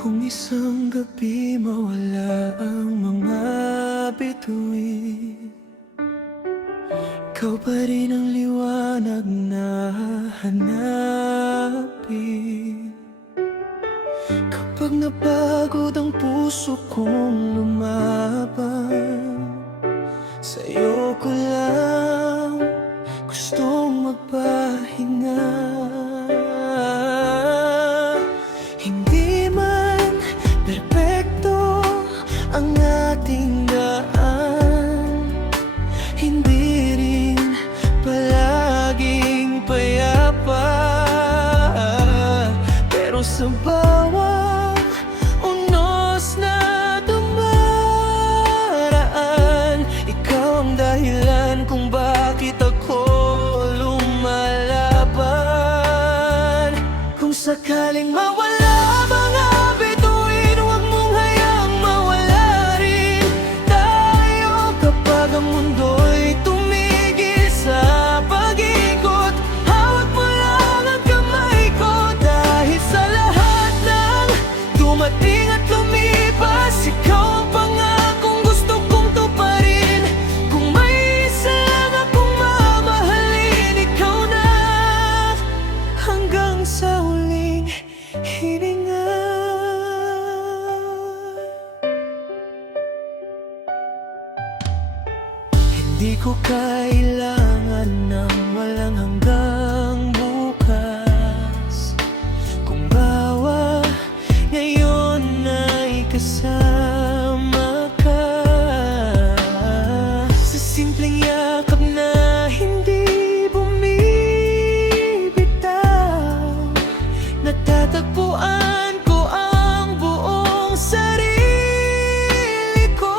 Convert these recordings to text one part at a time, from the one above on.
Kung isang gabi mawala ang mga bituin, ikaw pa rin ang liwanag na hanapin. Kapag napagod ang puso kong lumaban, sa'yo ko lang gustong magpahinga. Hindi man perpekto ang ating daan, hindi rin palaging payapa, pero sa bawat unos na dumaraan, ikaw ang dahilan kung bakit ako lumalaban. Kung sakaling mawala mga bituin, huwag mong hayaang mawala rin tayo. Kapag ang mundo'y tumigil sa pag-ikot, hawak mo lang ang kamay ko. Dahil sa lahat ng dumating at lumipas, ikaw ang pangakong gusto kong tuparin. Kung may isa lang akong mamahalin, ikaw na hanggang sa huling hininga. Hindi ko kailangan ng walang hanggang bukas, kung bawa ngayon ay kasama ka. Sa simpleng yakap na hindi bumibitaw, natatagpuan ko ang buong sarili ko.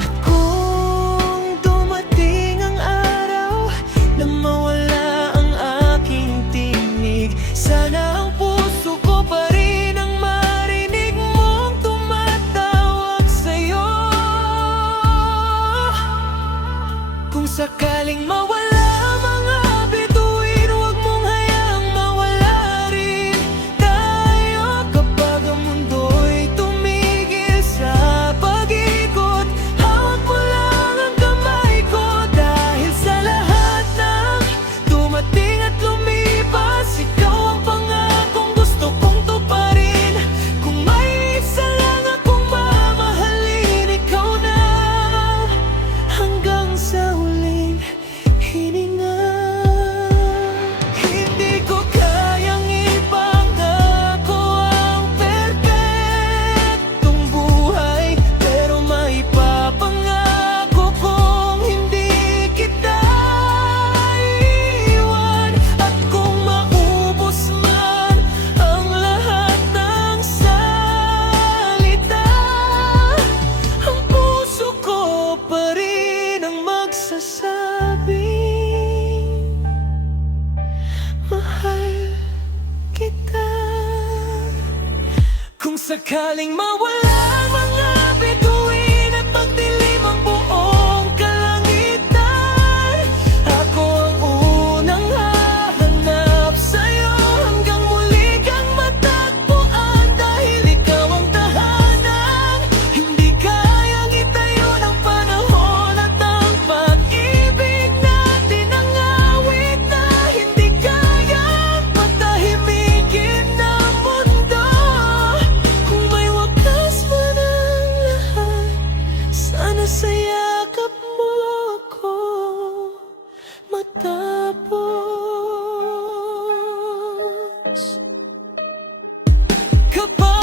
At kung dumating ang araw na mawala ang aking tinig, sana ang puso ko pa rin ang marinig mong tumatawag sa'yo. Kung sakaling mawala mga bituin, huwag mong hayaang mawala rin tayo. Kapag ang mundo'y tumigil sa pag-ikot, hawak mo lang ang kamay ko. Dahil sa lahat ng dumating at lumipas, ikaw ang pangakong gusto kong tuparin. Kung may isa lang akong mamahalin, ikaw na hanggang sa huling hininga. Hindi ko kayang ipangako ang perpektong buhay, pero maipapangako kong hindi kita iiwan. At kung maubos man ang lahat ng salita, ang puso ko pa rin ang magsasabing mahal kita. Kung sakaling mawala ang mga bituin at magdilim ang buong kalangitan, ako ang unang hahanap sa'yo hanggang muli kang matagpuan. Dahil ikaw ang tahanan, hindi kayang itayo ng panahon. At ang pag-ibig natin ang awit na hindi kayang patahimikin ng mundo. Kung may wakas man ang lahat, sana sa yakap mo ako matapos. Kapag